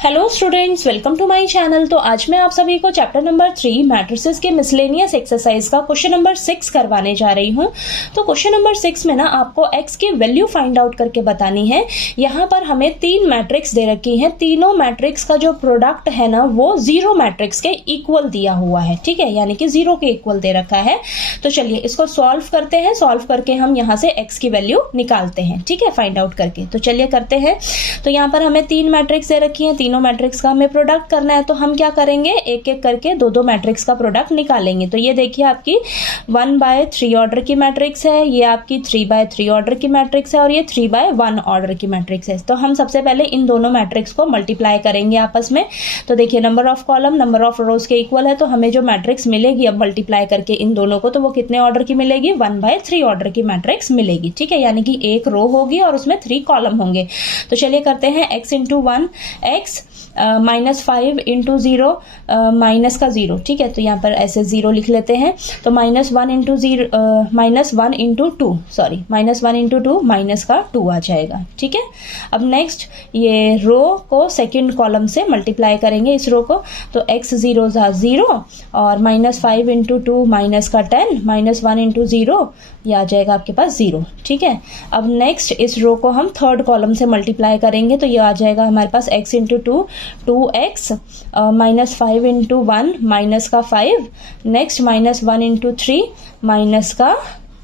Hello students, welcome to my channel. तो आज मैं आप सभी को चैप्टर नंबर 3 मैट्रिसेस के मिसलेनियस एक्सरसाइज का क्वेश्चन नंबर 6 करवाने जा रही हूँ। तो क्वेश्चन नंबर 6 में ना आपको x की वैल्यू फाइंड आउट करके बतानी है। यहाँ पर हमें 3 मैट्रिक्स दे रखी हैं। तीनों मैट्रिक्स का जो प्रोडक्ट है ना वो जीरो मैट्रिक्स के इक्वल दिया हुआ है, ठीक है, यानी कि जीरो के इक्वल दे रखा है। तो चलिए इसको सॉल्व करते हैं। सॉल्व करके हम यहाँ से x की वैल्यू निकालते हैं, ठीक है, फाइंड आउट करके। तो चलिए करते हैं। तो यहाँ पर हमें 3 मैट्रिक्स दे रखी हैं। तीनों मैट्रिक्स का हमें प्रोडक्ट करना है। तो हम क्या करेंगे, एक एक करके दो मैट्रिक्स का प्रोडक्ट निकालेंगे। तो ये देखिए आपकी 1/3 ऑर्डर की मैट्रिक्स है, ये आपकी 3/3 ऑर्डर की मैट्रिक्स है और ये 3/1 ऑर्डर की मैट्रिक्स है। तो हम सबसे पहले इन दोनों मैट्रिक्स को मल्टीप्लाई करेंगे आपस में। तो देखिए number of column number of रोज के इक्वल है, तो हमें जो मैट्रिक्स मिलेगी अब मल्टीप्लाई करके इन दोनों को, तो वो कितने ऑर्डर की मिलेगी, 1/3 ऑर्डर की मैट्रिक्स मिलेगी, ठीक है, यानी कि एक रो होगी और उसमें 3 कॉलम होंगे। तो चलिए करते हैं x into 1 x -5 into 0 minus का 0, ठीक है। तो यहाँ पर ऐसे 0 लिख लेते हैं। तो -1 इंटू 2 सॉरी -1 इंटू 2 माइनस का 2 आ जाएगा, ठीक है। अब नेक्स्ट ये रो को सेकंड कॉलम से मल्टीप्लाई करेंगे इस रो को। तो x 0 0 और -5 इंटू 2 माइनस का 10 -1 इंटू 0 ये आ जाएगा आपके पास 0, ठीक है। अब नेक्स्ट इस रो को हम थर्ड कॉलम से मल्टीप्लाई करेंगे। तो ये आ जाएगा हमारे पास x into 2 2x -5 into 1 minus का 5 नेक्स्ट -1 इंटू 3 माइनस का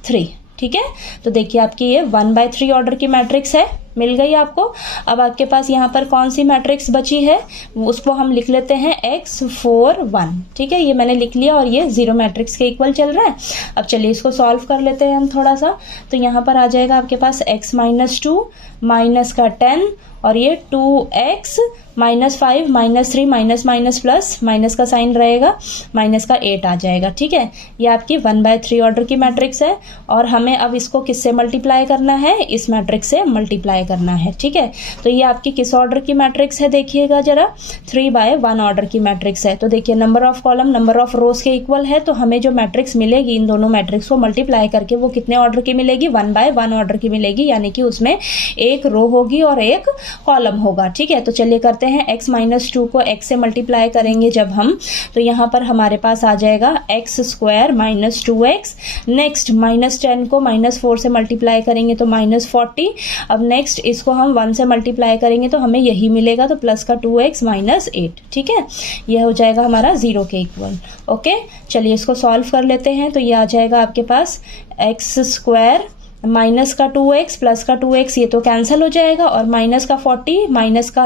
3, ठीक है। तो देखिए आपकी ये 1/3 ऑर्डर की मैट्रिक्स है, मिल गई आपको। अब आपके पास यहाँ पर कौन सी मैट्रिक्स बची है उसको हम लिख लेते हैं x 4 1, ठीक है, ये मैंने लिख लिया और ये जीरो मैट्रिक्स के इक्वल चल रहा है। अब चलिए इसको सॉल्व कर लेते हैं हम थोड़ा सा। तो यहाँ पर आ जाएगा आपके पास x -2 माइनस का 10 और ये 2x -5 -3 माइनस प्लस माइनस का साइन रहेगा, माइनस का 8 आ जाएगा, ठीक है। ये आपकी 1/3 ऑर्डर की मैट्रिक्स है और हमें अब इसको किससे मल्टीप्लाई करना है, इस मैट्रिक्स से मल्टीप्लाई करना है, ठीक है। तो ये आपकी किस ऑर्डर की मैट्रिक्स है देखिएगा जरा, 3/1 ऑर्डर की मैट्रिक्स है। तो देखिए number of column number of रोज के इक्वल है, तो हमें जो मैट्रिक्स मिलेगी इन दोनों मैट्रिक्स को मल्टीप्लाई करके वो कितने ऑर्डर की मिलेगी, 1/1 ऑर्डर की मिलेगी, यानी कि उसमें एक रो होगी और एक कॉलम होगा, ठीक है। तो चलिए करते हैं x -2 को x से मल्टीप्लाई करेंगे जब हम, तो यहाँ पर हमारे पास आ जाएगा x² -2x। नेक्स्ट -10 को -4 से मल्टीप्लाई करेंगे तो -40। अब नेक्स्ट इसको हम 1 से मल्टीप्लाई करेंगे तो हमें यही मिलेगा, तो प्लस का 2x -8, ठीक है। यह हो जाएगा हमारा 0 के इक्वल। ओके, चलिए इसको सॉल्व कर लेते हैं। तो ये आ जाएगा आपके पास x² माइनस का 2x प्लस का 2x, ये तो कैंसिल हो जाएगा, और माइनस का 40 माइनस का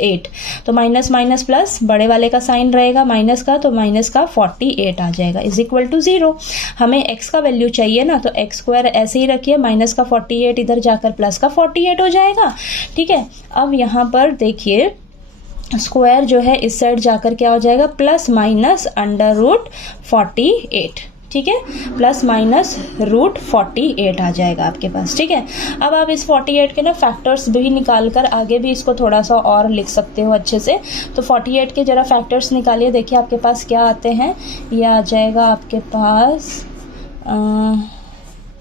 8, तो माइनस माइनस प्लस बड़े वाले का साइन रहेगा माइनस का, तो माइनस का 48 आ जाएगा इज इक्वल टू 0। हमें x का वैल्यू चाहिए ना, तो x² ऐसे ही रखिए, माइनस का 48 इधर जाकर प्लस का 48 हो जाएगा, ठीक है। अब यहाँ पर देखिए स्क्वायर जो है इस साइड जाकर क्या हो जाएगा, प्लस माइनस √48, ठीक है, प्लस माइनस √48 आ जाएगा आपके पास, ठीक है। अब आप इस 48 के ना फैक्टर्स भी निकाल कर आगे भी इसको थोड़ा सा और लिख सकते हो अच्छे से। तो 48 के जरा फैक्टर्स निकालिए, देखिए आपके पास क्या आते हैं। ये आ जाएगा आपके पास,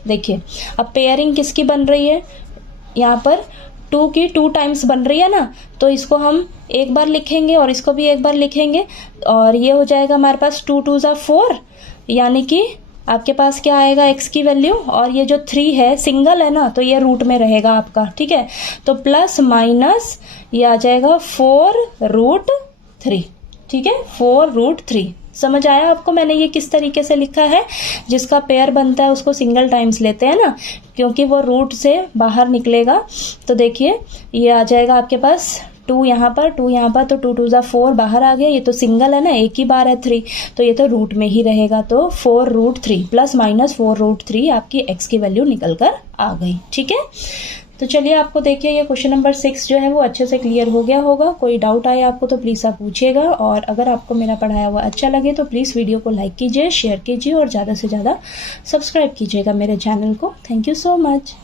देखिए अब पेयरिंग किसकी बन रही है, यहाँ पर 2 की 2 टाइम्स बन रही है ना, तो इसको हम एक बार लिखेंगे और इसको भी एक बार लिखेंगे, और ये हो जाएगा हमारे पास 2 2 4, यानी कि आपके पास क्या आएगा x की वैल्यू, और ये जो 3 है सिंगल है ना, तो ये रूट में रहेगा आपका, ठीक है। तो प्लस माइनस ये आ जाएगा 4√3, ठीक है, 4√3। समझ आया आपको मैंने ये किस तरीके से लिखा है। जिसका पेयर बनता है उसको सिंगल टाइम्स लेते हैं ना, क्योंकि वो रूट से बाहर निकलेगा। तो देखिए ये आ जाएगा आपके पास 2 यहाँ पर 2 यहाँ पर, तो 2 2 4 बाहर आ गया, ये तो सिंगल है ना, एक ही बार है 3, तो ये तो रूट में ही रहेगा। तो 4√3 प्लस माइनस 4√3 आपकी x की वैल्यू निकल कर आ गई, ठीक है। तो चलिए आपको देखिए ये क्वेश्चन नंबर 6 जो है वो अच्छे से क्लियर हो गया होगा। कोई डाउट आए आपको तो प्लीज़ आप पूछिएगा, और अगर आपको मेरा पढ़ाया हुआ अच्छा लगे तो प्लीज़ वीडियो को लाइक कीजिए, शेयर कीजिए और ज़्यादा से ज़्यादा सब्सक्राइब कीजिएगा मेरे चैनल को। Thank you so much.